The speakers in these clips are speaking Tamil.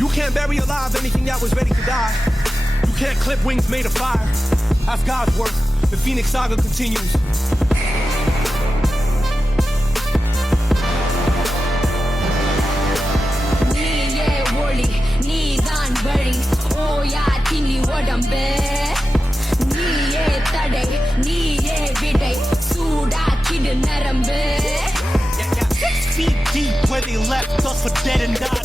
You can't bury alive anything that was ready to die. You can't clip wings made of fire. That's God's work. The Phoenix Saga continues. நீயே ஒளி நீதான் வழி ஓயா திணி உடம்பே நீயே தடை நீயே விடை சூடாக்கிடு நரம்பு 6 feet deep where they left us for dead and died.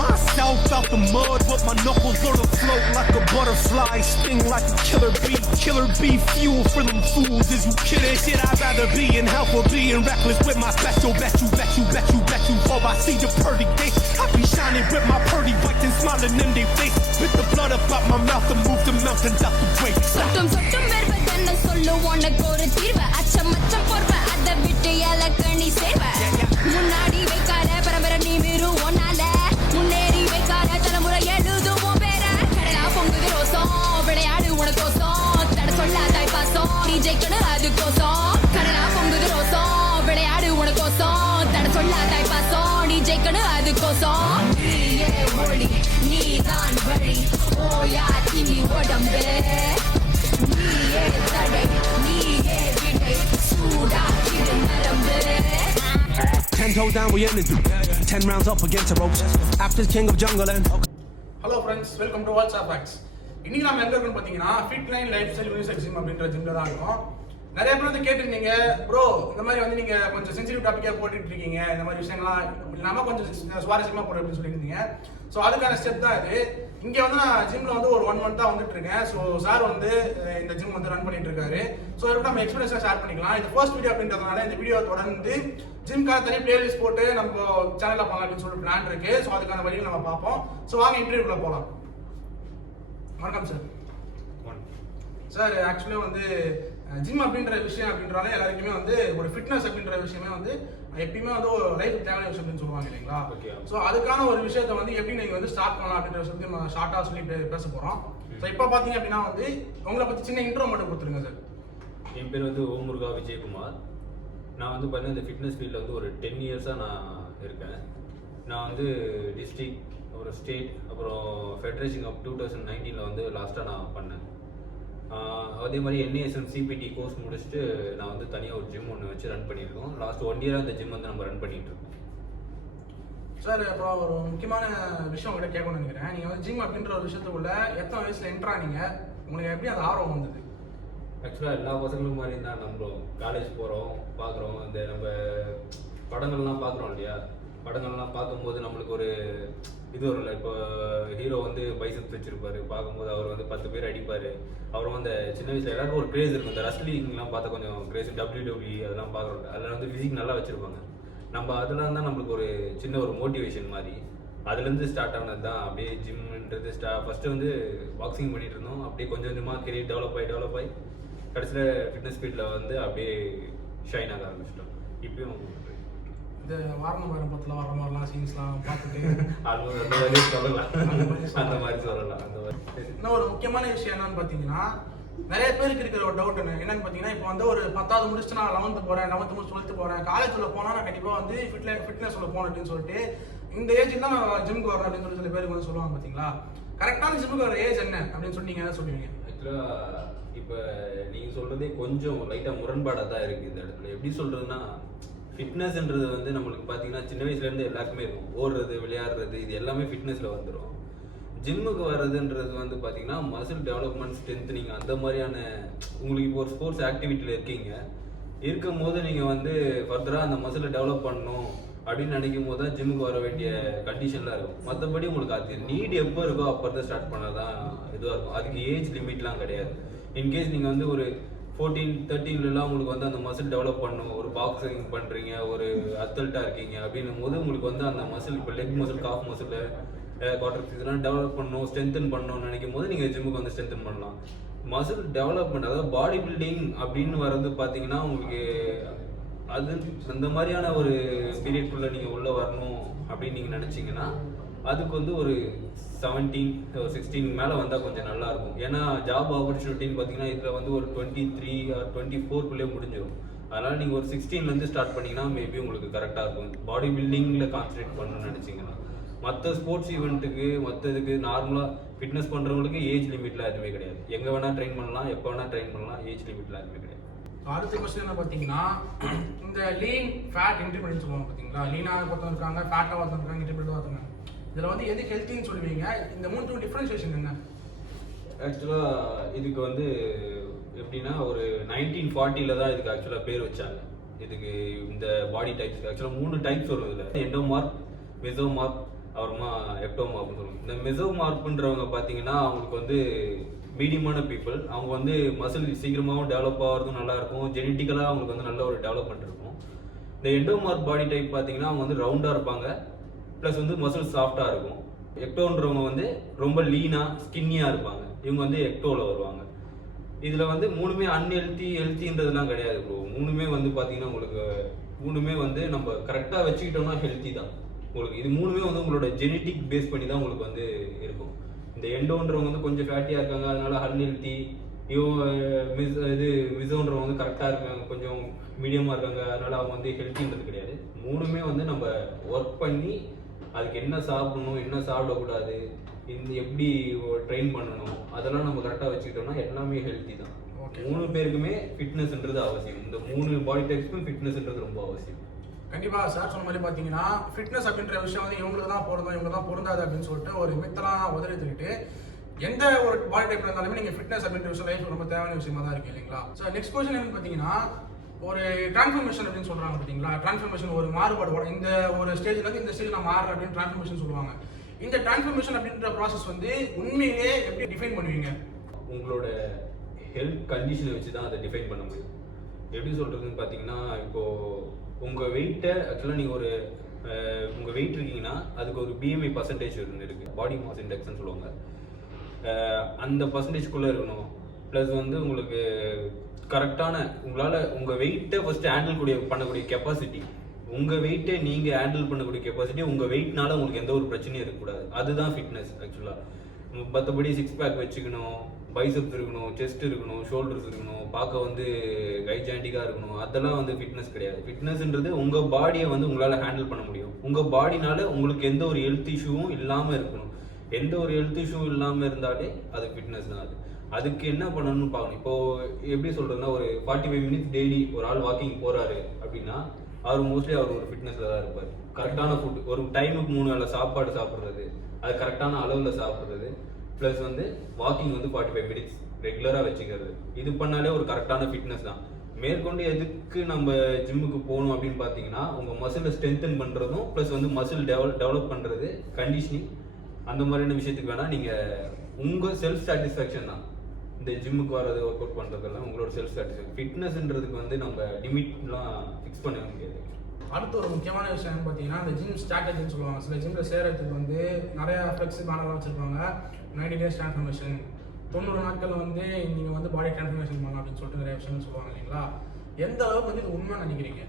Myself out the mud with my knuckles on the float like a butterfly, sting like a killer bee. Killer bee fuel for them fools. Is you kidding? Shit, I'd rather be in hell for being reckless with my special. Bet you. Oh, I see the pearly gates. I be shining with my pearly white and smiling in their face. With the blood up out my mouth and move the mountains out the way. சொட்டும் வருவதென்ன சொல்லு உனக்கு ஒரு தீர்வு அச்சம் போர்வ அதை விட்டு இலக்கணி சேர்வ முன்னாடி வைக்காத பரம்பரை நீ விரு ஒன்னால முன்னேறி வைக்காத தலைமுறை எழுதுவோம் பேர கடலா பொங்குது ரோசம் விளையாடு உனக்கோசம் தட சொல்லாதாய் பாசம் நீ ஜெயிக்கணும் அது கோசம் கடலா பொங்குது ரோசம் விளையாடு உனக்கோசம் தட சொல்லாதாய் பாசம் நீ ஜெயிக்கணும் அது கோசம் நீயே ஒளி நீதான் வழி ஓயா திணி உடம்பே நீயே தடை நீயே விடை சூடாக்கிடு நரம்பு 10 toes down, we ended it. 10 rounds up against the ropes. After king of jungle and hello friends, welcome to what's of facts. இன்னைக்கு நம்ம எங்க இருக்கோம்னு பார்த்தீங்கன்னா fit line lifestyle universal gym அப்படின்ற ஜிம்ல தான் இருக்கோம். நிறைய பேர் வந்து கேட்டிருந்தீங்க, ப்ரோ இந்த மாதிரி வந்து நீங்க கொஞ்சம் சென்சிட்டிவ் டாபிக்கா போட்டுட்டு இருக்கீங்க, இந்த மாதிரி விஷயங்கள்லாம் இல்லாம கொஞ்சம் சுவாரஸ்யமா போடுற அப்படின்னு சொல்லியிருந்தீங்க. ஸோ அதுக்கான ஸ்டெப் தான் இது. இங்க வந்து நான் ஜிம்ல வந்து ஒரு 1 மந்த் வந்துட்டு இருக்கேன். ஸோ சார் வந்து இந்த ஜிம் வந்து ரன் பண்ணிட்டு இருக்காரு. ஸோ இதோட நம்ம எக்ஸ்பீரியன்ஸா ஷேர் பண்ணிக்கலாம். இது ஃபர்ஸ்ட் வீடியோ அப்படின்றதுனால இந்த வீடியோ தொடர்ந்து ஜிம்கான தனி பிளேலிஸ்ட் போட்டு நம்ம சேனல்ல பண்ணலாம் அப்படின்னு சொல்லிட்டு பிளான் இருக்கு. ஸோ அதுக்கான வழியை நம்ம பார்ப்போம். ஸோ வாங்க இன்டர்வியூக்குள்ள போகலாம். வணக்கம் சார். சார் ஆக்சுவலி வந்து ஜிம் அப்படின்ற விஷயம் அப்படின்றாலே எல்லாருக்குமே வந்து ஒரு ஃபிட்னஸ் அப்படின்ற விஷயமே வந்து எப்பயுமே வந்து ஒரு லைஃப் தேவையான விஷயம் அப்படின்னு சொல்லுவாங்க இல்லைங்களா? ஸோ அதுக்கான ஒரு விஷயத்தை வந்து எப்படி நீங்கள் வந்து ஸ்டார்ட் பண்ணலாம் அப்படின்ற விஷயத்தை நம்ம ஷார்ட்டாக சொல்லி பேச போகிறோம். ஸோ இப்போ பார்த்தீங்க அப்படின்னா வந்து உங்களை பற்றி சின்ன இன்ட்ரோ மட்டும் கொடுத்துருங்க சார். என் பேர் வந்து ஓம் முருகா விஜயகுமார். நான் வந்து பார்த்தீங்கன்னா இந்த ஃபிட்னஸ் ஃபீல்டில் வந்து ஒரு 10 இயர்ஸாக நான் இருக்கேன். நான் வந்து டிஸ்ட்ரிக்ட், அப்புறம் ஸ்டேட், அப்புறம் ஃபெடரேஷன் ஆஃப் 2019 வந்து லாஸ்ட்டாக நான் பண்ணேன். அதே மாதிரி NASM CPT கோர்ஸ் முடிச்சுட்டு நான் வந்து தனியாக ஒரு ஜிம் ஒன்று வச்சு ரன் பண்ணியிருக்கோம். லாஸ்ட் 1 இயராக அந்த ஜிம் வந்து நம்ம ரன் பண்ணிட்டு இருக்கோம். சார் இப்போ ஒரு முக்கியமான விஷயம் உங்கள்கிட்ட கேட்கணும்னு நினைக்கிறேன். நீங்கள் வந்து ஜிம் அப்படின்ற ஒரு விஷயத்துக்குள்ள எத்தனை வயசில் என்ட்ரானீங்க, உங்களுக்கு எப்படி அந்த ஆர்வம் வந்தது? ஆக்சுவலாக எல்லா பசங்களும் மாதிரி தான் நம்மளும் காலேஜ் போகிறோம், பார்க்குறோம், இந்த நம்ம படங்கள்லாம் பார்க்குறோம் இல்லையா? படங்கள்லாம் பார்க்கும்போது நம்மளுக்கு ஒரு இது வரும்ல. இப்போ ஹீரோ வந்து பைசப்ஸ் வச்சிருப்பாரு, பார்க்கும்போது அவர் வந்து 10 பேர் அடிப்பார். அப்புறம் அந்த சின்ன வயசுல எல்லாருக்கும் ஒரு கிரேஸ் இருக்கும். இந்த ரஸ்லிங்லாம் பார்த்தா கொஞ்சம் கிரேஸ், WWE அதெல்லாம் பார்க்குறோம். அதில் வந்து ஃபிசிக் நல்லா வச்சுருப்பாங்க. நம்ம அதெல்லாம் தான் நம்மளுக்கு ஒரு சின்ன ஒரு மோட்டிவேஷன் மாதிரி. அதுலேருந்து ஸ்டார்ட் ஆனது தான் அப்படியே ஜிம்ன்றது. ஃபஸ்ட்டு வந்து பாக்ஸிங் பண்ணிட்டு இருந்தோம். அப்படியே கொஞ்சம் கொஞ்சமாக கெரியர் டெவலப் ஆகி கடைசியில் ஃபிட்னஸ் ஃபீல்டில் வந்து அப்படியே ஷைன் ஆக ஆரம்பிச்சிட்டோம். இப்பயும் இந்த வாரணம் படத்தில் வர மாதிரிலாம் சீன்ஸ்லாம் பார்த்துட்டு அந்த மாதிரி சொல்லலாம். இன்னும் ஒரு முக்கியமான விஷயம் என்னன்னு பார்த்தீங்கன்னா, நிறைய பேருக்கு இருக்கிற ஒரு டவுட் என்னன்னு பார்த்தீங்கன்னா, இப்போ வந்து ஒரு 10வது முடிச்சுட்டு நான் 11th போகிறேன், 11th முடிச்சு 12th போகிறேன், காலேஜ் உள்ள போனால் நான் கண்டிப்பாக வந்து ஃபிட்னஸ் உள்ள போகணும் அப்படின்னு சொல்லிட்டு இந்த ஏஜ் தான் நான் ஜிம்முக்கு வரேன் அப்படின்னு சொல்லி சில பேருக்கு வந்து சொல்லுவாங்க. பார்த்தீங்களா, கரெக்டான ஜிம்முக்கு வர ஏஜ் என்ன அப்படின்னு சொல்லி நீங்கள் என்ன சொல்லுவீங்க? ஆக்சுவலாக இப்போ நீங்கள் சொல்கிறதே கொஞ்சம் லைட்டாக முரண்பாடாக தான் இருக்குது இந்த இடத்துல. எப்படி சொல்கிறதுனா, ஃபிட்னஸ்ன்றது வந்து நம்மளுக்கு பார்த்தீங்கன்னா சின்ன வயசுலேருந்து எல்லாருக்குமே இருக்கும். ஓடுறது, விளையாடுறது, இது எல்லாமே ஃபிட்னஸில் வந்துடும். ஜிம்முக்கு வர்றதுன்றது வந்து பார்த்தீங்கன்னா மசில் டெவலப்மெண்ட், ஸ்ட்ரென்த்னிங், அந்த மாதிரியான உங்களுக்கு இப்போ ஒரு ஸ்போர்ட்ஸ் ஆக்டிவிட்டியில் இருக்கும் போது நீங்கள் வந்து ஃபர்தராக அந்த மசிலை டெவலப் பண்ணணும் அப்படின்னு நினைக்கும் போது தான் ஜிம்முக்கு வர வேண்டிய கண்டிஷன்லாம் இருக்கும். மற்றபடி உங்களுக்கு அது நீட் எப்போ இருக்கோ அப்போ தான் ஸ்டார்ட் பண்ணால் தான் இதுவாக இருக்கும். அதுக்கு ஏஜ் லிமிட்லாம் கிடையாது. இன்கேஸ் நீங்கள் வந்து ஒரு 14, 13 உங்களுக்கு வந்து அந்த மசில் டெவலப் பண்ணணும், ஒரு பாக்ஸிங் பண்ணுறீங்க, ஒரு அத்லட்டாக இருக்கீங்க அப்படின்னும் போது உங்களுக்கு வந்து அந்த மசில், இப்போ லெக் மசில், காஃப் மசில், குவாட்ரிக்ஸ் இதெல்லாம் டெவலப் பண்ணணும், ஸ்ட்ரென்தன் பண்ணணும்னு நினைக்கும் போது நீங்கள் ஜிம்முக்கு வந்து ஸ்ட்ரென்தன் பண்ணலாம். மசில் டெவலப்மெண்ட், அதாவது பாடி பில்டிங் அப்படின்னு வர்றது பார்த்தீங்கன்னா உங்களுக்கு அது அந்த மாதிரியான ஒரு பீரியட்குள்ளே நீங்கள் உள்ளே வரணும் அப்படின்னு நீங்கள் நினச்சிங்கன்னா அதுக்கு வந்து ஒரு 17, 16 மேலே வந்தால் கொஞ்சம் நல்லாயிருக்கும். ஏன்னா ஜாப் ஆப்பர்ச்சுனிட்டின்னு பார்த்தீங்கன்னா இதில் வந்து ஒரு 23 or 24 முடிஞ்சிடும். அதனால் நீங்கள் ஒரு 16 ஸ்டார்ட் பண்ணிங்கன்னா மேபி உங்களுக்கு கரெக்டாக இருக்கும். பாடி பில்டிங்கில் கான்சன்ட்ரேட் பண்ணணும்னு நினச்சிங்கன்னா மற்ற ஸ்போர்ட்ஸ் ஈவெண்ட்டுக்கு மற்றதுக்கு நார்மலாக ஃபிட்னஸ் பண்ணுறவங்களுக்கு ஏஜ் லிமிட்லாம் எதுவுமே கிடையாது. எங்கே வேணால் ட்ரெயின் பண்ணலாம், எப்போ வேணால் ட்ரெயின் பண்ணலாம், ஏஜ் லிமிட்லாம் எதுவுமே கிடையாது. அடுத்த கொஸ்டின் என்ன பார்த்தீங்கன்னா, இந்த லீன் ஃபேட் இன்டர்மீடியட் சொல்லுவாங்க பார்த்தீங்களா, லீனாக ஒருத்தவங்க இருக்காங்க, ஃபேட்டாக ஒருத்தவங்க இருக்காங்க, இன்டர்மீடியட் ஒருத்தவங்க. இதில் வந்து எது ஹெல்த்தின்னு சொல்லுவீங்க? இந்த மூணு டிஃப்ரென்ஷியேஷன் என்ன? ஆக்சுவலாக இதுக்கு வந்து எப்படின்னா ஒரு 1940 தான் இதுக்கு ஆக்சுவலாக பேர் வச்சாங்க. இதுக்கு இந்த பாடி டைப்ஸ் ஆக்சுவலாக 3 டைப்ஸ் வரும். இதில் எண்டோமார்ப், மெசோமார்ப், அப்புறமா எக்டோமார்ப்னு சொல்லுவாங்க. இந்த மெசோமார்ப்ன்றவங்க பார்த்தீங்கன்னா அவங்களுக்கு வந்து மீடியமான பீப்புள். அவங்க வந்து மசில் சீக்கிரமாகவும் டெவலப் ஆகிறதும் நல்லா இருக்கும், ஜெனட்டிக்கலாக அவங்களுக்கு வந்து நல்ல ஒரு டெவலப்மெண்ட் இருக்கும். இந்த எண்டோமார்ப் பாடி டைப் பார்த்தீங்கன்னா அவங்க வந்து ரவுண்டாக இருப்பாங்க, ப்ளஸ் வந்து மசில் சாஃப்டாக இருக்கும். எக்டோன்றவங்க வந்து ரொம்ப லீனாக ஸ்கின்னியாக இருப்பாங்க. இவங்க வந்து எக்டோவில் வருவாங்க. இதில் வந்து மூணுமே அன்ஹெல்த்தி ஹெல்த்தின்றதுலாம் கிடையாது ப்ரோ. மூணுமே வந்து பார்த்தீங்கன்னா உங்களுக்கு மூணுமே வந்து நம்ம கரெக்டாக வச்சுக்கிட்டோம்னா ஹெல்த்தி தான் உங்களுக்கு. இது மூணுமே வந்து உங்களோட ஜெனட்டிக் பேஸ் பண்ணி தான் உங்களுக்கு வந்து இருக்கும். இந்த எண்டோன்றவங்க வந்து கொஞ்சம் ஃபேட்டியாக இருக்காங்க, அதனால அன்ஹெல்த்தி. மிசோன்றவங்க வந்து கரெக்டாக இருக்காங்க, கொஞ்சம் மீடியமாக இருக்காங்க, அதனால அவங்க வந்து ஹெல்த்தின்றது கிடையாது. மூணுமே வந்து நம்ம ஒர்க் பண்ணி அதுக்கு என்ன சாப்பிடணும், என்ன சாப்பிடக்கூடாது, இந்த எப்படி ட்ரெயின் பண்ணணும், அதெல்லாம் நம்ம கரெக்டாக வச்சுக்கிட்டோம்னா எல்லாமே ஹெல்த்தி தான். மூணு பேருக்குமே ஃபிட்னஸ்ன்றது அவசியம். இந்த 3 பாடி டைப்ஸ்க்கும் ஃபிட்னஸ்ன்றது ரொம்ப அவசியம். கண்டிப்பாக சார் சொன்ன மாதிரி பார்த்தீங்கன்னா ஃபிட்னஸ் அப்படின்ற விஷயம் வந்து இவங்களுக்கு தான் பொருந்தும், இவங்க தான் பொருந்தாது அப்படின்னு சொல்லிட்டு ஒரு மித்தலாம் உதறி தள்ளிட்டு எந்த ஒரு பாடி டைப்ல இருந்தாலுமே நீங்கள் ஃபிட்னஸ் அப்படின்ற விஷயம் லைஃப் ரொம்ப தேவையான விஷயமா தான் இருக்கு இல்லைங்களா? ஸோ நெக்ஸ்ட் கொஸ்டின் என்னன்னு பார்த்தீங்கன்னா, ஒரு டிரான்ஸ்ஃபர்மேஷன் அப்படின்னு சொல்றாங்க பார்த்தீங்களா? டிரான்ஸ்ஃபர்மேஷன் ஒரு மாறுபாடு, இந்த ஒரு ஸ்டேஜ்ல இருந்து இந்த ஸ்டேஜ் நான் மாறுறேன் அப்படின்னு டிரான்ஸ்ஃபர்மேஷன் சொல்லுவாங்க. இந்த டிரான்ஸ்ஃபர்மேஷன் அப்படின்ற ப்ராசஸ் வந்து உண்மையிலேயே எப்படி டிஃபைன் பண்ணுவீங்க? உங்களோட ஹெல்த் கண்டிஷனை வச்சு தான் அதை டிஃபைன் பண்ண முடியும். எப்படி சொல்றதுன்னு பார்த்தீங்கன்னா, இப்போ உங்கள் வெயிட்டை ஆக்சுவலாக நீங்கள் ஒரு உங்கள் வெயிட் இருக்கீங்கன்னா அதுக்கு ஒரு பிஎம்ஐ பர்சன்டேஜ் இருக்கு, பாடி மாஸ் இண்டெக்ஸ்ன்னு சொல்லுவாங்க. அந்த பர்சன்டேஜ்குள்ளே இருக்கணும். ப்ளஸ் வந்து உங்களுக்கு கரெக்டான உங்களால் உங்கள் வெயிட்டை ஃபஸ்ட்டு ஹேண்டில் பண்ணக்கூடிய கெப்பாசிட்டி, உங்கள் வெயிட்டை நீங்கள் ஹேண்டில் பண்ணக்கூடிய கெப்பாசிட்டி, உங்கள் வெயிட்னால உங்களுக்கு எந்த ஒரு பிரச்சனையும் இருக்கக்கூடாது. அதுதான் ஃபிட்னஸ் ஆக்சுவலாக. மற்றபடி 6 பேக் வச்சுக்கணும், பைசப்ஸ் இருக்கணும், செஸ்ட் இருக்கணும், ஷோல்டர்ஸ் இருக்கணும், பார்க்க வந்து கைஜாண்டிக்காக இருக்கணும், அதெல்லாம் வந்து ஃபிட்னஸ் கிடையாது. ஃபிட்னஸ்ன்றது உங்கள் பாடியை வந்து உங்களால் ஹேண்டில் பண்ண முடியும். உங்கள் பாடினால உங்களுக்கு எந்த ஒரு ஹெல்த் இஷ்யூவும் இல்லாமல் இருக்கணும். எந்த ஒரு ஹெல்த் இஷ்யூவும் இல்லாமல் இருந்தாலே அது ஃபிட்னஸ் தான். அதுக்கு என்ன பண்ணணும்னு பார்க்கணும். இப்போது எப்படி சொல்கிறதுனா, ஒரு 45 மினிட்ஸ் டெய்லி ஒரு ஆள் வாக்கிங் போகிறாரு அப்படின்னா அவர் மோஸ்ட்லி அவர் ஒரு ஃபிட்னஸில் தான் இருப்பார். கரெக்டான ஃபுட், ஒரு டைமுக்கு 3 வேளை சாப்பாடு சாப்பிட்றது, அது கரெக்டான அளவில் சாப்பிட்றது, ப்ளஸ் வந்து வாக்கிங் வந்து 45 மினிட்ஸ் ரெகுலராக வச்சுக்கிறது, இது பண்ணாலே ஒரு கரெக்டான ஃபிட்னஸ் தான். மேற்கொண்டு எதுக்கு நம்ம ஜிம்முக்கு போகணும் அப்படின்னு பார்த்தீங்கன்னா, உங்கள் மசிலை ஸ்ட்ரென்தன் பண்ணுறதும் ப்ளஸ் வந்து மசில் டெவலப் பண்ணுறது, கண்டிஷனிங், அந்த மாதிரியான விஷயத்துக்கு வேணால் நீங்கள் உங்கள் செல்ஃப் சாட்டிஸ்ஃபேக்ஷன் தான் இந்த ஜிம்முக்கு வர்றது, ஒர்க் அவுட் பண்ணுறதெல்லாம் உங்களோட செல்ஃப் சாட்டிஸ்ஃபேக்ஷன். ஃபிட்னஸ்ன்றதுக்கு வந்து நம்ம லிமிட்லாம் ஃபிக்ஸ் பண்ண முடியாது. அடுத்த ஒரு முக்கியமான விஷயம் பார்த்தீங்கன்னா, இந்த ஜிம் ஸ்ட்ராட்டஜின்னு சொல்லுவாங்க. சில ஜிம்மில் சேரத்துக்கு வந்து நிறையா ஃப்ளெக்சிபிளானலாம் வச்சுருப்பாங்க. 90 days டிரான்ஸ்ஃபர்மேஷன், 90 நாட்கள் வந்து நீங்கள் வந்து பாடி டிரான்ஸ்ஃபர்மேஷன் பண்ணலாம் அப்படின்னு சொல்லிட்டு நிறைய விஷயங்கள் சொல்லுவாங்க இல்லைங்களா? எந்த அளவுக்கு வந்து இது உண்மை நினைக்கிறீங்க?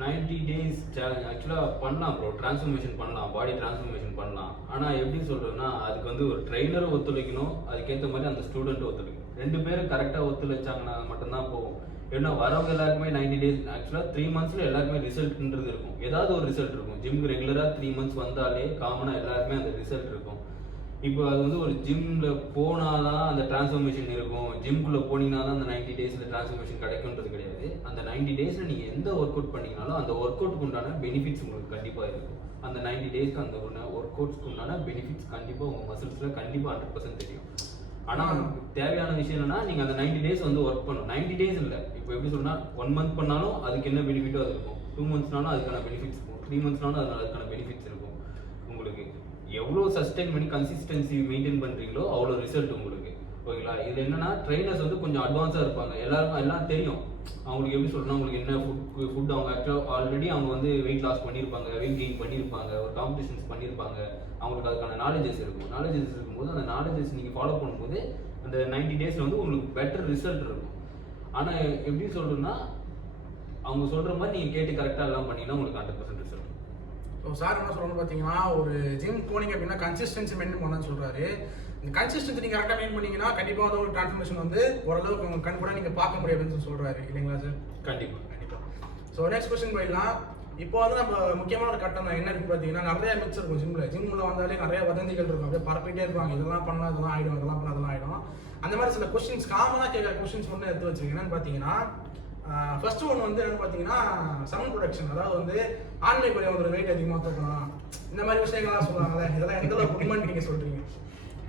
90 days சேலஞ்ச் ஆக்சுவலாக பண்ணலாம் ப்ரோ, டிரான்ஸ்ஃபர்மேஷன் பண்ணலாம், பாடி டிரான்ஸ்ஃபர்மேஷன் பண்ணலாம். ஆனால் எப்படி சொல்கிறதுனா, அதுக்கு வந்து ஒரு ட்ரெயினரும் ஒத்துழைக்கணும், அதுக்கேற்ற மாதிரி அந்த ஸ்டூடெண்ட்டும் ஒத்துழைக்கணும். 2 பேரும் கரெக்டாக ஒத்துழைச்சாங்கன்னா மட்டும்தான் போகும். ஏன்னா வரவங்க எல்லாருக்குமே 90 days ஆக்சுவலாக 3 monthsல எல்லாருக்குமே ரிசல்ட்ன்றது இருக்கும். ஏதாவது ஒரு ரிசல்ட் இருக்கும். ஜிம்க்கு ரெகுலராக 3 months வந்தாலே காமனாக எல்லாருக்குமே அந்த ரிசல்ட் இருக்கும். இப்போ அது வந்து ஒரு ஜிம்மில் போனாதான் அந்த டிரான்ஸ்ஃபர்மேஷன் இருக்கும், ஜிம்குள்ளே போனீங்கன்னா தான் அந்த 90 daysல டிரான்ஸ்ஃபர்மேஷன் கிடைக்கும்ன்றது கிடையாது. அந்த 90 daysல நீங்கள் எந்த ஒர்க் அவுட் பண்ணீங்கனாலும் அந்த ஒர்க் அவுட்டுக்கு உண்டான பெனிஃபிட்ஸ் உங்களுக்கு கண்டிப்பாக இருக்கும். அந்த 90 daysக்கு அந்த ஒர்க் அவுட்ஸ்க்கு உண்டான பெனிஃபிட்ஸ் கண்டிப்பாக உங்கள் மசில்ஸில் கண்டிப்பாக 100% தெரியும். ஆனால் தேவையான விஷயம் என்னன்னா, நீங்கள் அந்த 90 days வந்து ஒர்க் பண்ணணும். 90 days இல்லை, இப்போ எப்படி சொன்னால் 1 month பண்ணாலும் அதுக்கு என்ன பெனிஃபிட்டோ அது இருக்கும், 2 monthsனாலும் அதுக்கான பெனிஃபிட்ஸ் இருக்கும், 3 monthsனாலும் அதுக்கான பெனிஃபிட்ஸ் இருக்கும். உங்களுக்கு எவ்வளோ சஸ்டெயின் பண்ணி கன்சிஸ்டன்சி மெயின்டைன் பண்ணுறீங்களோ அவ்வளோ ரிசல்ட் உங்களுக்கு. ஓகேங்களா? இது என்னன்னா, ட்ரெயினர்ஸ் வந்து கொஞ்சம் அட்வான்ஸாக இருப்பாங்க. எல்லாருக்கும் எல்லாம் தெரியும் அவங்களுக்கு. எப்படி சொல்கிறேன்னா, உங்களுக்கு என்ன ஃபுட் அவங்க ஆக்சுவலாக ஆல்ரெடி அவங்க வந்து வெயிட் லாஸ் பண்ணியிருப்பாங்க, வெயிட் கெயின் பண்ணியிருப்பாங்க, ஒரு காம்படிஷன்ஸ் பண்ணியிருப்பாங்க, அவங்களுக்கு அதுக்கான நாலேஜஸ் இருக்கும். நாலேஜஸ் இருக்கும்போது அந்த நாலேஜஸ் நீங்கள் ஃபாலோ பண்ணும்போது அந்த 90 daysல வந்து உங்களுக்கு பெட்டர் ரிசல்ட் இருக்கும். ஆனால் எப்படி சொல்கிறேன்னா, அவங்க சொல்கிற மாதிரி நீங்கள் கேட்டு கரெக்டாக எல்லாம் பண்ணிங்கன்னா உங்களுக்கு 100% ரிசல்ட். ஸோ சார் என்ன சொல்லணும்னு பார்த்தீங்கன்னா, ஒரு ஜிம் போனீங்க அப்படின்னா கன்சிஸ்டன்சி மெயின்டைன் பண்ணணும்னு சொல்கிறாரு. இந்த கன்சிஸ்டன்சி நீங்கள் கரெக்டாக மெயின்டைன் பண்ணீங்கன்னா கண்டிப்பாக வந்து ஒரு டிரான்ஸ்ஃபர்மேஷன் வந்து ஓரளவுக்கு உங்கள் கண் கூட நீங்கள் பார்க்க முடியாதுன்னு சொல்கிறாரு இல்லைங்களா சார்? கண்டிப்பாக. ஸோ நெக்ஸ்ட் கொஸ்டின் போயிடலாம். இப்போ வந்து நம்ம முக்கியமான ஒரு கட்டம் தான் என்ன இருக்கு பார்த்தீங்கன்னா நிறைய மிக்ஸ் இருக்கும் ஜிம்ல வந்தாலே நிறைய வதந்திகள் இருக்கும், அப்படியே பரப்பிட்டே இருப்பாங்க, இதெல்லாம் பண்ணா அதெல்லாம் ஆயிடும், இதெல்லாம் பண்ணா அதெல்லாம் ஆயிடும். அந்த மாதிரி சில கொஸ்டின்ஸ் காமனாக கேட்குற கொஸ்டின்ஸ் ஒன்று எடுத்து வச்சிருக்கேன். என்னன்னு பார்த்தீங்கன்னா ஃபர்ஸ்ட் ஒன்று வந்து என்னன்னு பார்த்தீங்கன்னா சவுண்ட் ப்ரொடக்ஷன், அதாவது வந்து ஆண்மை குறைய வந்து வெயிட் அதிகமாக தூக்கணும், இந்த மாதிரி விஷயங்கள்லாம் சொல்லுவாங்கல்ல, இதெல்லாம் எந்த அளவுக்கு உண்மைன்னு நீங்கள் சொல்றீங்க?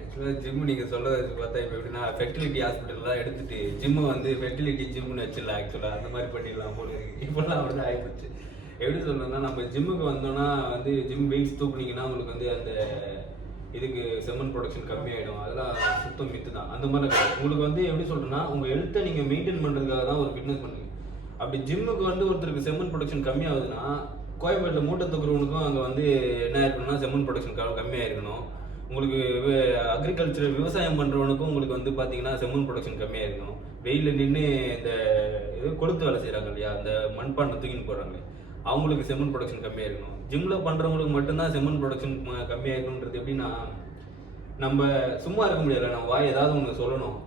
ஆக்சுவலாக ஜிம் நீங்கள் சொல்றது பார்த்தா இப்போ எப்படின்னா ஃபெர்டிலிட்டி ஹாஸ்பிட்டல்லாம் எடுத்துட்டு ஜிம்மு வந்து ஃபெர்டிலிட்டி ஜிம்னு வச்சிடலாம். ஆக்சுவலாக அந்த மாதிரி பண்ணிடலாம் போல இருக்கு. இப்போல்லாம் அப்படிதான் ஆகிப்போச்சு. எப்படி சொல்லணும்னா நம்ம ஜிம்முக்கு வந்தோம்னா வந்து ஜிம் வெயிட்ஸ் தூக்குனீங்கன்னா உங்களுக்கு வந்து அந்த இதுக்கு செமன் ப்ரொடக்ஷன் கம்மியாயிடும், அதெல்லாம் சுத்தம் மித்து தான். அந்த மாதிரி உங்களுக்கு வந்து எப்படி சொல்றேன்னா உங்க ஹெல்த்தை நீங்க மெயின்டைன் பண்றதுக்காக தான் ஒரு ஃபிட்னஸ் பண்ணுங்க. அப்படி ஜிம்முக்கு வந்து ஒருத்தருக்கு செமன் ப்ரொடக்ஷன் கம்மியாகுதுன்னா கோயம்பேட்டில் மூட்டை தூக்குறவனுக்கும் அங்கே வந்து என்ன இருக்கணும்னா செமன் ப்ரொடக்ஷன் கம்மியாக இருக்கணும். உங்களுக்கு அக்ரிகல்ச்சர் விவசாயம் பண்ணுறவனுக்கும் உங்களுக்கு வந்து பார்த்தீங்கன்னா செமன் ப்ரொடக்ஷன் கம்மியாக இருக்கணும். வெயிலில் நின்று இந்த இது கொளுத்து வேலை செய்கிறாங்க இல்லையா, அந்த மண்பானை தூக்கின்னு போகிறாங்க, அவங்களுக்கு செமன் ப்ரொடக்ஷன் கம்மியாக இருக்கணும். ஜிம்மில் பண்ணுறவங்களுக்கு மட்டும்தான் செமன் ப்ரொடக்ஷன் கம்மியாக இருக்கணுன்றது எப்படின்னா நம்ம சும்மா இருக்க முடியல, நம்ம வாய் ஏதாவது ஒன்று சொல்லணும்.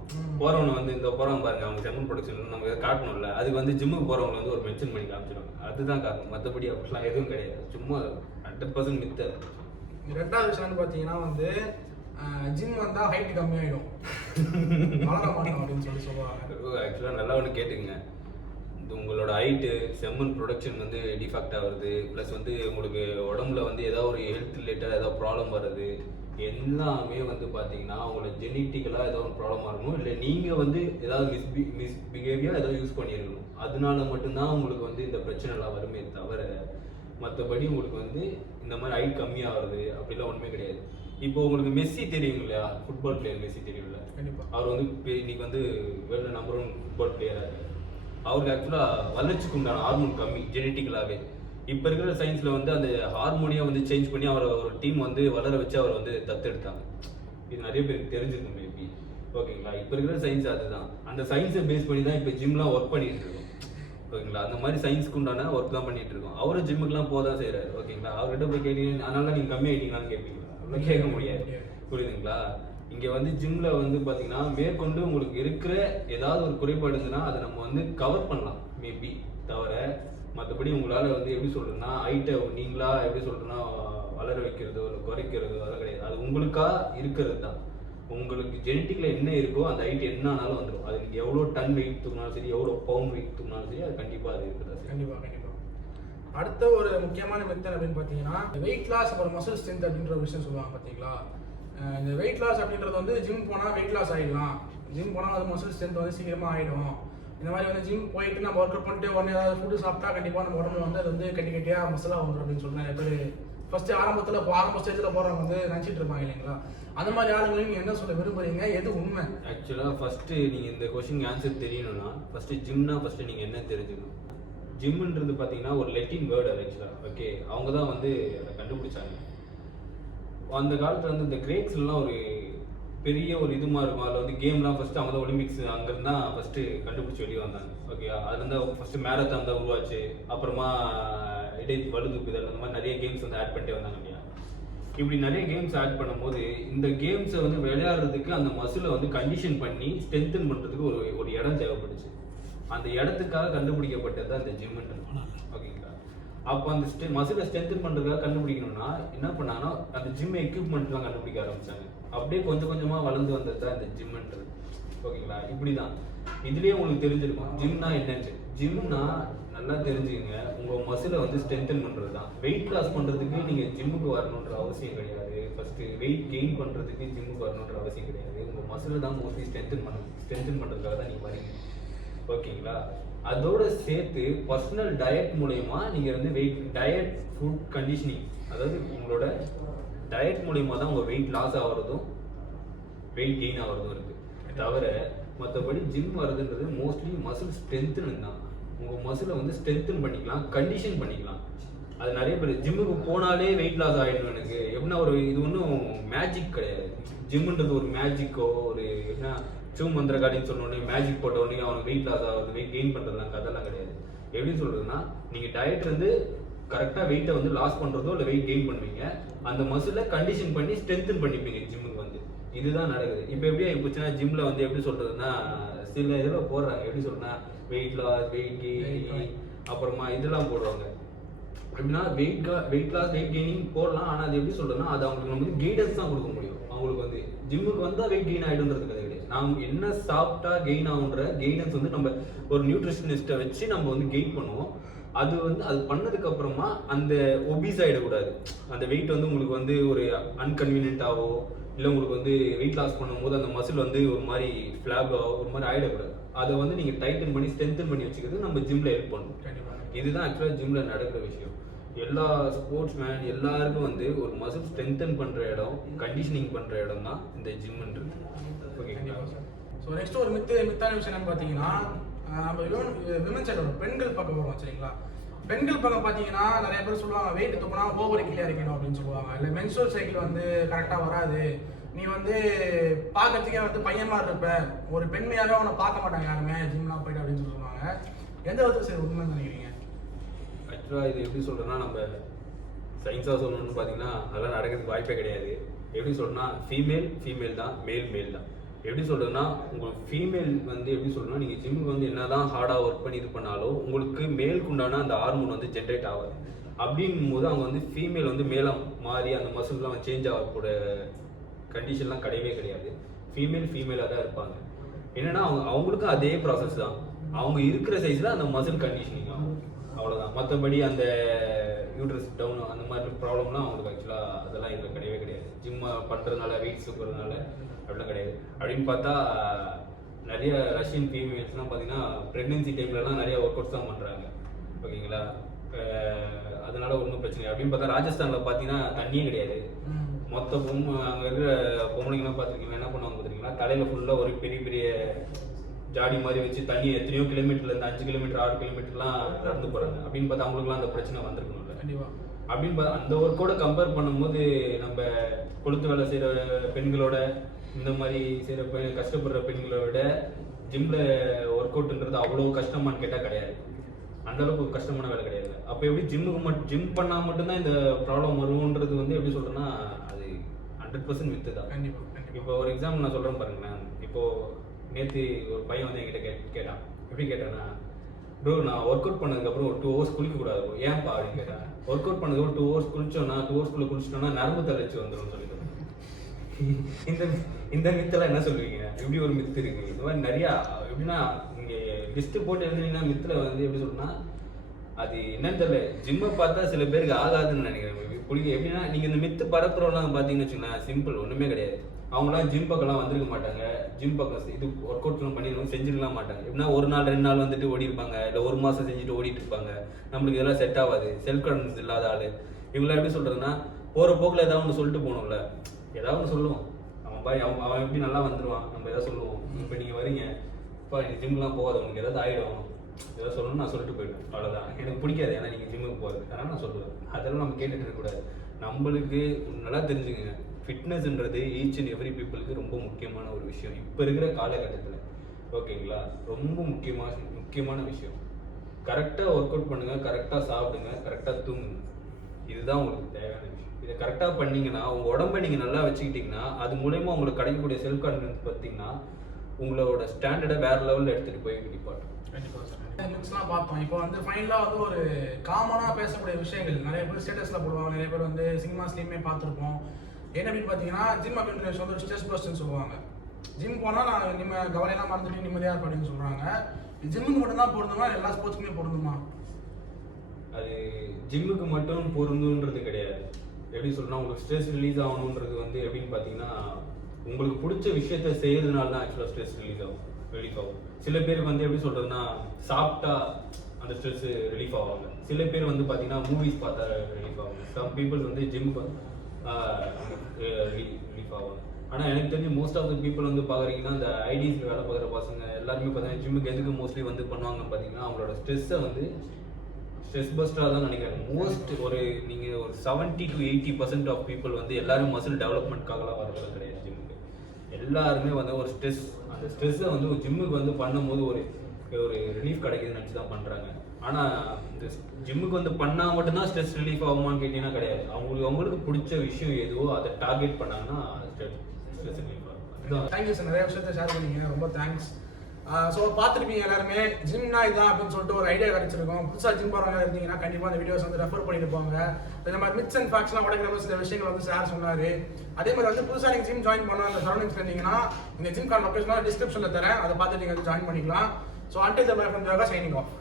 போகிறவனை வந்து இந்த போகிறவங்க பாருங்க அவங்க செமன் ப்ரொடக்ஷன் நம்ம எதாவது காட்டணும்ல, அதுக்கு வந்து ஜிம்முக்கு போகிறவங்க வந்து ஒரு மென்ஷன் பண்ணி காமிச்சிடுவாங்க. அதுதான் காரணம், மற்றபடி அப்படிலாம் எதுவும் கிடையாது. சும்மா 100% மித்த. ரெண்டாவது விஷயம்னு பார்த்தீங்கன்னா வந்து ஜிம் வந்தால் ஹைட் கம்மியாயிடும், வளர மாட்டோம் அப்படின்னு சொல்லுவாங்க. ஆக்சுவலாக நல்லா ஒன்று கேட்டுங்க, உங்களோட ஹைட்டு செம்மன் ப்ரொடக்ஷன் வந்து டிஃபெக்ட் ஆகுறது, ப்ளஸ் வந்து உங்களுக்கு உடம்புல வந்து ஏதாவது ஒரு ஹெல்த் ரிலேட்டடாக ஏதாவது ப்ராப்ளம் வர்றது எல்லாமே வந்து பார்த்தீங்கன்னா உங்களோட ஜெனட்டிக்கலாக ஏதோ ஒரு ப்ராப்ளமாக இருக்கணும், இல்லை நீங்கள் வந்து ஏதாவது மிஸ்பிஹேவியர் ஏதோ யூஸ் பண்ணியிருக்கணும். அதனால மட்டும்தான் உங்களுக்கு வந்து இந்த பிரச்சனைலாம் வருமே தவிர மற்றபடி உங்களுக்கு வந்து இந்த மாதிரி ஹைட் கம்மியாகிறது அப்படிலாம் ஒன்றுமே கிடையாது. இப்போ உங்களுக்கு மெஸ்ஸி தெரியும் இல்லையா, ஃபுட்பால் பிளேயர் மெஸ்ஸி தெரியும்ல, கண்டிப்பாக அவர் வந்து இன்னைக்கு வந்து வேர்ல்டு நம்பர் 1 ஃபுட்பால் பிளேயராக. அவருக்கு ஆக்சுவலாக வளர்ச்சிக்கு உண்டான ஹார்மோன் கம்மி ஜெனட்டிக்கலாகவே. இப்போ இருக்கிற சயின்ஸில் வந்து அந்த ஹார்மோனியை வந்து சேஞ்ச் பண்ணி அவரை ஒரு டீம் வந்து வளர வச்சு அவரை வந்து தத்தெடுத்தாங்க. இது நிறைய பேருக்கு தெரிஞ்சிருக்கும் மேபி, ஓகேங்களா. இப்போ இருக்கிற சயின்ஸ் அதுதான், அந்த சயின்ஸை பேஸ் பண்ணி தான் இப்போ ஜிம்லாம் ஒர்க் பண்ணிட்டு இருக்கோம், ஓகேங்களா. அந்த மாதிரி சயின்ஸ்க்கு உண்டான ஒர்க் தான் பண்ணிட்டு இருக்கோம். அவரும் ஜிம்முக்குலாம் போதான் செய்கிறாரு, ஓகேங்களா. அவர்கிட்ட போய் கேட்டீங்க அதனால நீங்கள் கம்மியாயிட்டீங்களான்னு கேட்பீங்களா, அப்படிலாம் கேட்க முடியாது, புரியுதுங்களா. இங்கே வந்து ஜிம்ல வந்து பார்த்தீங்கன்னா மேற்கொண்டு உங்களுக்கு இருக்கிற ஏதாவது ஒரு குறைபாடு இருந்துன்னா அதை நம்ம வந்து கவர் பண்ணலாம் மேபி, தவிர மற்றபடி உங்களால் வந்து எப்படி சொல்றதுன்னா ஹைட்டை நீங்களா எப்படி சொல்றதுன்னா வளர வைக்கிறதோ இல்லை குறைக்கிறதோ அதெல்லாம் கிடையாது. அது உங்களுக்கா இருக்கிறது தான். உங்களுக்கு ஜெனட்டிக்ல என்ன இருக்கோ அந்த ஹைட் என்ன ஆனாலும் வந்துடும். அது நீங்கள் எவ்வளோ டன் வெயிட் தூக்கினாலும் சரி, எவ்வளோ பவுண்ட் வெயிட் தூக்கினாலும் சரி, அது கண்டிப்பாக அது இருக்கிறதா. கண்டிப்பாக. அடுத்த ஒரு முக்கியமான மெத்தட் அப்படின்னு பார்த்தீங்கன்னா வெயிட் லாஸ் அப்புறம் மசில் ஸ்ட்ரென்த் அப்படின்ற ஒரு விஷயம் சொல்லுவாங்க பார்த்தீங்களா. இந்த வெயிட் லாஸ் அப்படின்றது வந்து ஜிம் போனால் வெயிட் லாஸ் ஆகிடலாம், ஜிம் போனால் அது மசில் ஸ்ட்ரென்த் வந்து சீக்கிரமாக ஆகிடும். இந்த மாதிரி வந்து ஜிம் போயிட்டு நம்ம ஒர்க் அவுட் பண்ணிட்டு உடனே ஏதாவது ஃபுட்டு சாப்பிட்டா கண்டிப்பாக நம்ம உடம்புல வந்து அது வந்து கட்டியாக மசாலா வந்துடும் அப்படின்னு சொல்லி நிறைய பேர் ஃபர்ஸ்ட் ஆரம்ப ஸ்டேஜில் போகிறவங்க வந்து நினச்சிட்டு இருப்பாங்க இல்லைங்களா. அந்த மாதிரி ஆளுங்களையும் நீங்கள் என்ன சொல்ல விரும்புறீங்க, எது உண்மை? ஆக்சுவலாக ஃபஸ்ட்டு நீங்கள் இந்த கொஸ்டின் ஆன்சர் தெரியணும்னா ஃபஸ்ட்டு ஜிம்னா ஃபஸ்ட்டு நீங்கள் என்ன தெரிஞ்சுக்கணும். ஜிம்ன்றது பார்த்தீங்கன்னா ஒரு லெட்டின் வேர்டு அது ஆக்சுவலாக, ஓகே. அவங்க தான் வந்து அதை கண்டுபிடிச்சாங்க. அந்த காலத்தில் வந்து இந்த கிரேக்ஸ்லாம் ஒரு பெரிய ஒரு இதுமா இருக்கும். அதில் வந்து கேம்லாம் ஃபஸ்ட்டு அவங்க தான் ஒலிம்பிக்ஸ் அங்கேருந்து தான் ஃபஸ்ட்டு கண்டுபிடிச்சி வெளியே வந்தாங்க, ஓகே. அதுலேருந்து ஃபஸ்ட்டு மேரத்தான் தான் உருவாச்சு. அப்புறமா வலுதூக்குதல் அந்த மாதிரி நிறைய கேம்ஸ் வந்து ஆட் பண்ணிட்டே வந்தாங்க இல்லையா. இப்படி நிறைய கேம்ஸ் ஆட் பண்ணும்போது இந்த கேம்ஸை வந்து விளையாடுறதுக்கு அந்த மசிலை வந்து கண்டிஷன் பண்ணி ஸ்ட்ரென்தன் பண்ணுறதுக்கு ஒரு இடம் தேவைப்படுச்சு. அந்த இடத்துக்காக கண்டுபிடிக்கப்பட்டது தான் இந்த ஜிம்ன்றது, ஓகேங்களா. அப்போ அந்த மசிலை ஸ்ட்ரென்தன் பண்ணுறதுக்காக கண்டுபிடிக்கணும்னா என்ன பண்ணாங்கன்னா அந்த ஜிம் எக்யூப்மெண்ட்லாம் கண்டுபிடிக்க ஆரம்பிச்சாங்க. அப்படியே கொஞ்சம் கொஞ்சமாக வளர்ந்து வந்தது தான் இந்த ஜிம்ன்றது, ஓகேங்களா. இப்படி தான் இதுலேயே உங்களுக்கு தெரிஞ்சிருக்கும் ஜிம்னா என்னன்னு. ஜிம்னா நல்லா தெரிஞ்சுக்கங்க, உங்கள் மசிலை வந்து ஸ்ட்ரென்தன் பண்ணுறது தான். வெயிட் லாஸ் பண்ணுறதுக்கு நீங்கள் ஜிம்முக்கு வரணுன்ற அவசியம் கிடையாது. ஃபஸ்ட்டு வெயிட் கெயின் பண்ணுறதுக்கு ஜிம்முக்கு வரணுன்ற அவசியம் கிடையாது. உங்கள் மசிலை தான் மோஸ்ட்லி ஸ்ட்ரென்தன் பண்ணுறதுக்காக தான் நீங்கள் வரீங்க, ஓகேங்களா. அதோட சேர்த்து பர்சனல் டயட் மூலயமா நீங்கள் வந்து டயட் ஃபுட் கண்டிஷனிங், அதாவது உங்களோட டயட் மூலயமா தான் உங்கள் வெயிட் லாஸ் ஆகிறதும் வெயிட் கெயின் ஆகிறதும் இருக்குது. தவிர மற்றபடி ஜிம் வர்றதுன்றது மோஸ்ட்லி மசில் ஸ்ட்ரென்த்துன்னு தான். உங்கள் மசிலை வந்து ஸ்ட்ரென்தன் பண்ணிக்கலாம், கண்டிஷன் பண்ணிக்கலாம். அது நிறைய பேர் ஜிம்முக்கு போனாலே வெயிட் லாஸ் ஆகிடும். எனக்கு எப்படின்னா ஒரு இது ஒன்றும் மேஜிக் கிடையாது. ஜிம்முன்றது ஒரு மேஜிக்கோ ஒரு என்ன மந்திரகாடின்னு சொன்னோடனே மேஜிக் போட்ட உடனே அவனுக்கு வெயிட் லாஸ் ஆகுது, வெயிட் கெயின் பண்ணுறதுலாம் கதெல்லாம் கிடையாது. எப்படின்னு சொல்றதுன்னா நீங்கள் டயட் வந்து கரெக்டாக வெயிட்டை வந்து லாஸ் பண்ணுறதோ இல்லை வெயிட் கெயின் பண்ணுவீங்க, அந்த மசிலை கண்டிஷன் பண்ணி ஸ்ட்ரென்தன் பண்ணிப்பீங்க ஜிம்முக்கு வந்து. இதுதான் நடக்குது. இப்போ எப்படி ஆகிப்போச்சுன்னா ஜிம்மில் வந்து எப்படி சொல்கிறதுன்னா சில இதில் போடுறாங்க, எப்படி சொல்றேன்னா வெயிட் லாஸ், வெயிட் கெயின், அப்புறமா இதெல்லாம் போடுவாங்க. எப்படின்னா வெயிட் லாஸ் வெயிட் கெய்னிங் போடலாம். ஆனால் அது எப்படி சொல்றதுன்னா அது அவங்களுக்கு நம்ம வந்து கைடன்ஸ் தான் கொடுக்க முடியும். அவங்களுக்கு வந்து ஜிம்முக்கு வந்தால் வெயிட் கெயின் ஆகிடுன்றது கிடையாது. நாம் என்ன சாப்பிட்டா கெயின் ஆகுன்ற கைடன்ஸ் வந்து நம்ம ஒரு நியூட்ரிஷனிஸ்ட்டை வச்சு நம்ம வந்து கெயின் பண்ணுவோம். அது வந்து அது பண்ணதுக்கு அப்புறமா அந்த ஒபீஸ் ஆகிடக்கூடாது. அந்த வெயிட் வந்து உங்களுக்கு வந்து ஒரு அன்கன்வீனியன்ட்டாவோ இல்லை உங்களுக்கு வந்து வெயிட் லாஸ் பண்ணும்போது அந்த மசில் வந்து ஒரு மாதிரி ஃப்ளாகோ ஒரு மாதிரி ஆகிடக்கூடாது. அதை வந்து நீங்கள் டைட்டன் பண்ணி ஸ்ட்ரென்தன் பண்ணி வச்சுக்கிறது நம்ம ஜிம்மில் ஹெல்ப் பண்ணுவோம். இதுதான் ஆக்சுவலாக ஜிம்மில் நடக்கிற விஷயம். எல்லா ஸ்போர்ட்ஸ் மேன் எல்லாருக்கும் வந்து ஒரு மசில் ஸ்ட்ரென்தன் பண்ணுற இடம், கண்டிஷனிங் பண்ணுற இடம் தான் இந்த ஜிம்ன்றது. ஓகேங்களா? ஸோ நெக்ஸ்ட் ஒரு மித்தான விஷயம் என்னன்னு பார்த்தீங்கன்னா, நம்ம விமன் சைடு வரும், பெண்கள் பக்கம் வரும். சரிங்களா? பெண்கள் பக்கம் பார்த்தீங்கன்னா நிறைய பேர் சொல்லுவாங்க வெயிட் தூக்கினா ஓவர் கீழே இருக்கணும் அப்படின்னு சொல்லுவாங்க. இல்லை மென்சுரல் சைக்கிள் வந்து கரெக்டாக வராது, நீ வந்து பார்க்கறதுக்கே வந்து பையன் மாதிரி இருப்ப, ஒரு பெண்மையாகவே அவனை பார்க்க மாட்டாங்க யாருமே ஜிம்லாம் போயிட்டு அப்படின்னு சொல்லுவாங்க. எந்த விதத்தில் சரி உண்மைன்னு நினைக்கிறீங்க? ஆக்சுவலாக இது எப்படி சொல்கிறேன்னா, நம்ம சயின்ஸாக சொல்லணும்னு பார்த்தீங்கன்னா அதெல்லாம் நடக்கிறதுக்கு வாய்ப்பே கிடையாது. எப்படி சொல்கிறேன்னா ஃபீமேல் தான், மேல் தான். எப்படி சொல்கிறதுன்னா உங்களுக்கு ஃபீமேல் வந்து எப்படி சொல்லணும்னா நீங்கள் ஜிம்முக்கு வந்து என்ன தான் ஹார்டாக ஒர்க் பண்ணி இது பண்ணாலும் உங்களுக்கு மேலுக்கு உண்டான அந்த ஹார்மோன் வந்து ஜென்ரேட் ஆகாது. அப்படின் போது அவங்க வந்து ஃபீமேல் வந்து மேலே மாறி அந்த மசில்லாம் சேஞ்ச் ஆகக்கூட கண்டிஷன்லாம் கிடையவே கிடையாது. ஃபீமேலாக தான் இருப்பாங்க. என்னென்னா அவங்களுக்கும் அதே ப்ராசஸ் தான். அவங்க இருக்கிற சைஸில் அந்த மசில் கண்டிஷனிங் ஆகும், அவ்வளோதான். மற்றபடி அந்த யூட்ரஸ் டவுன் அந்த மாதிரி ப்ராப்ளம்லாம் அவங்களுக்கு ஆக்சுவலாக அதெல்லாம் இதில் கிடையவே கிடையாது. ஜிம் பண்ணுறதுனால வெயிட் தூக்குறதுனால அப்படிலாம் கிடையாது. அப்படின்னு பார்த்தா நிறைய ரஷ்யன் ஃபீமேல்ஸ்லாம் பார்த்தீங்கன்னா ப்ரெக்னென்சி டைம்லலாம் நிறைய ஒர்க் அவுட்ஸ் தான் பண்ணுறாங்க. ஓகேங்களா? அதனால ஒன்றும் பிரச்சனை இல்லை. அப்படின்னு பார்த்தா ராஜஸ்தானில் பார்த்தீங்கன்னா தண்ணியே கிடையாது. மொத்த அங்கே இருக்கிற பொம்பளைங்கலாம் பார்த்துருக்கீங்களா என்ன பண்ணுவாங்க பார்த்துருக்கீங்களா, தலையில் ஃபுல்லாக ஒரு பெரிய ஜாடி மாதிரி வச்சு தண்ணி எத்தனையோ கிலோமீட்டர்லேருந்து 5 கிலோமீட்டர் 6 கிலோமீட்டர்லாம் நடந்து போகிறாங்க. அப்படின்னு பார்த்தா அவங்களுக்குலாம் அந்த பிரச்சனை வந்திருக்கணும்ல. கண்டிப்பாக. அப்படின்னு பார்த்தா அந்த ஒர்க்கோட கம்பேர் பண்ணும்போது நம்ம கொளுத்து வேலை செய்கிற பெண்களோட இந்த மாதிரி செய்கிற கஷ்டப்படுற பெண்களோட ஜிம்மில் ஒர்க் அவுட்ன்றது அவ்வளோ கஷ்டமானு கேட்டால் கிடையாது. அந்தளவுக்கு கஷ்டமான வேலை கிடையாது. அப்போ எப்படி ஜிம் பண்ணால் மட்டும்தான் இந்த ப்ராப்ளம் வரும்ன்றது வந்து எப்படி சொல்கிறேன்னா அது 100% வித்து தான். இப்போ ஒரு எக்ஸாம்பிள் நான் சொல்கிறேன் பாருங்களேன். இப்போது நேற்று ஒரு பையன் வந்து என்கிட்ட கேட்டான். எப்படி கேட்டான்னா, ப்ரோ நான் ஒர்க் அவுட் பண்ணதுக்கப்புறம் ஒரு 2 hours குளிக்கக்கூடாது, ஏன்ப்பா அப்படின்னு கேட்டேன். ஒர்க் அவுட் பண்ணதுக்கு 2 hours குளிச்சோன்னா 2 hours குளிச்சிட்டோன்னா நரம்பு தளர்ச்சி வந்துடும் சொல்லிட்டு. இந்த மித்தெல்லாம் என்ன சொல்லுவீங்க? இப்படி ஒரு மித்து இருக்கு. இந்த மாதிரி நிறையா எப்படின்னா இங்கே லிஸ்ட்டு போட்டு எழுதுனீங்கன்னா மித்தில் வந்து எப்படி சொல்றேன்னா அது என்னன்னு தெரியல. ஜிம்மை பார்த்தா சில பேருக்கு ஆகாதுன்னு நினைக்கிறேன். பிடிக்கும் எப்படின்னா நீங்கள் இந்த மித்து பரப்புறவங்களாம் பார்த்தீங்கன்னு வச்சுக்கோங்களேன், சிம்பிள் ஒன்றுமே கிடையாது. அவங்களாம் ஜிம் பக்கம்லாம் வந்திருக்க மாட்டாங்க. ஜிம் பக்கம் இது ஒர்க் அவுட்லாம் பண்ணிருக்கோம் செஞ்சிருக்கலாம் மாட்டாங்க. எப்படின்னா ஒரு நாள் 2 நாள் வந்துட்டு ஓடி இருப்பாங்க, இல்லை ஒரு மாதம் செஞ்சுட்டு ஓடிட்டு இருப்பாங்க. நம்மளுக்கு இதெல்லாம் செட் ஆகாது. செல்ஃப் கான்ஃபிடன்ஸ் இல்லாத ஆள் இவங்களாம் எப்படி சொல்கிறதுன்னா போகிற போக்கில் ஏதாவது ஒன்று சொல்லிட்டு போகணும்ல, ஏதாவது ஒன்று சொல்லுவோம். அவன் எப்படி நல்லா வந்துடுவான், நம்ம எதாவது சொல்லுவோம். இப்போ நீங்கள் வரீங்க, இப்போ நீங்கள் ஜிம்லாம் போகாது, உங்களுக்கு ஏதாவது ஆகிடும், ஏதாவது சொல்லணும்னு நான் சொல்லிட்டு போயிடுவேன். அவ்வளோதான். எனக்கு பிடிக்காது ஏன்னா நீங்கள் ஜிம்முக்கு போகிறது, அதனால் நான் சொல்லுவேன். அதெல்லாம் நம்ம கேட்டுட்டு இருக்கக்கூடாது. நம்மளுக்கு நல்லா தெரிஞ்சுக்கங்க, ஃபிட்னஸ்ன்றது ஈச் அண்ட் எவ்ரி பீப்புளுக்கு ரொம்ப முக்கியமான ஒரு விஷயம் இப்போ இருக்கிற காலகட்டத்தில். ஓகேங்களா? ரொம்ப முக்கியமான விஷயம். கரெக்டாக ஒர்க் அவுட் பண்ணுங்கள், கரெக்டாக சாப்பிடுங்க, கரெக்டாக தூங்குங்க. இதுதான் உங்களுக்கு தேவையான விஷயம். இதை கரெக்டாக பண்ணிங்கன்னா உங்கள் உடம்பை நீங்கள் நல்லா வச்சுக்கிட்டிங்கன்னா அது மூலயமா உங்களுக்கு கிடைக்கக்கூடிய செல்ஃப் கான்ஃபிடன்ஸ் பார்த்தீங்கன்னா உங்களோட ஸ்டாண்டர்டை வேறு லெவலில் எடுத்துகிட்டு போய் நிப்பாட்டும். கண்டிப்பாக சார். மிக்ஸ்லாம் பார்த்தோம். இப்போ வந்து ஃபைனலாக வந்து ஒரு காமனாக பேசக்கூடிய விஷயங்கள் நிறைய பேர் ஸ்டேட்டஸில் போடுவாங்க, நிறைய பேர் வந்து சினிமாஸ்லேயுமே பார்த்துருப்போம். என்ன அப்படின்னு பார்த்தீங்கன்னா ஜிம் அப்படின்ற வந்து ஒரு ஸ்ட்ரெஸ் பஸ்ட்னு சொல்லுவாங்க. ஜிம் போனால் நான் கவலையெல்லாம் மறந்துட்டு நிம்மதியாக இருக்கும் அப்படின்னு சொல்கிறாங்க. ஜிம்முக்கு மட்டும்தான் பொருந்துமா, எல்லா ஸ்போர்ட்ஸுக்குமே பொருந்துமா? அது ஜிம்முக்கு மட்டும் பொருந்துன்றது கிடையாது. எப்படி சொல்லணும்னா உங்களுக்கு ஸ்ட்ரெஸ் ரிலீஸ் ஆகணுன்றது வந்து எப்படின்னு பார்த்தீங்கன்னா உங்களுக்கு பிடிச்ச விஷயத்த செய்யறதுனால தான் ஆக்சுவலாக ஸ்ட்ரெஸ் ரிலீஃப் ஆகும். சில பேருக்கு வந்து எப்படி சொல்கிறதுனா சாப்பிட்டா அந்த ஸ்ட்ரெஸ் ரிலீஃப் ஆவாங்க. சில பேர் வந்து பார்த்தீங்கன்னா மூவிஸ் பார்த்தா ரிலீஃப் ஆவாங்க. சம் பீப்புள்ஸ் வந்து ஜிம்முக்கு ரிலீஃப் ஆவாங்க. ஆனால் எனக்கு தெரிஞ்சு மோஸ்ட் ஆஃப் த பீப்புள் வந்து பார்க்குறீங்கன்னா இந்த ஐடிஸில் வேலை பார்க்குற பசங்க எல்லாருமே பார்த்தீங்கன்னா ஜிம்முக்கு எதுக்கு மோஸ்ட்லி வந்து பண்ணுவாங்கன்னு பார்த்தீங்கன்னா அவங்களோட ஸ்ட்ரெஸ்ஸை வந்து ஸ்ட்ரெஸ் பஸ்டராக தான் நினைக்கிறேன். மோஸ்ட் நீங்கள் ஒரு 70 to 80% ஆஃப் பீப்புள் வந்து எல்லாரும் மசில் டெவலப்மெண்ட்காகலாம் வரது கிடையாது ஜிம்முக்கு. எல்லாருமே வந்து ஒரு ஸ்ட்ரெஸ், அந்த ஸ்ட்ரெஸ்ஸை வந்து ஒரு ஜிம்முக்கு வந்து பண்ணும்போது ஒரு ரிலீஃப் கிடைக்குதுன்னு நினச்சி தான் பண்ணுறாங்க. ஆனால் இந்த ஜிம்முக்கு வந்து பண்ணால் மட்டும்தான் ஸ்ட்ரெஸ் ரிலீஃப் ஆகுமான்னு கேட்டிங்கன்னா கிடையாது. அவங்களுக்கு பிடிச்ச விஷயம் எதுவோ அதை டார்கெட் பண்ணாங்கன்னா ஸ்ட்ரெஸ் ரிலீஃப் ஆகும். தேங்க்யூ சார், நிறைய விஷயத்த ஷேர் பண்ணிங்க, ரொம்ப தேங்க்ஸ். ஸோ பார்த்துருப்பீங்க எல்லாருமே ஜிம்னா இதான் அப்படின்னு சொல்லிட்டு ஒரு ஐடியா கிடைச்சிருக்கும். புதுசாக ஜிம் போகிறவங்க இருந்தீங்கன்னா கண்டிப்பாக அந்த வீடியோஸ் வந்து ரெஃபர் பண்ணிட்டு போங்க. இந்த மாதிரி மித்ஸ் அண்ட் ஃபேக்ட்ஸ்லாம் உடைக்கிற மாதிரி சில விஷயங்கள் வந்து சார் சொன்னார். அதே மாதிரி வந்து புதுசாக நீங்கள் ஜிம் ஜாயின் பண்ண அந்த சரௌண்டிங்ஸ் இருந்தீங்கன்னா இந்த ஜிம் கார்டு லொக்கேஷன் டிஸ்கிரிப்ஷனில் தரேன், அதை பார்த்து நீங்கள் வந்து ஜாயின் பண்ணிக்கலாம். So until the bye from Joga signing of.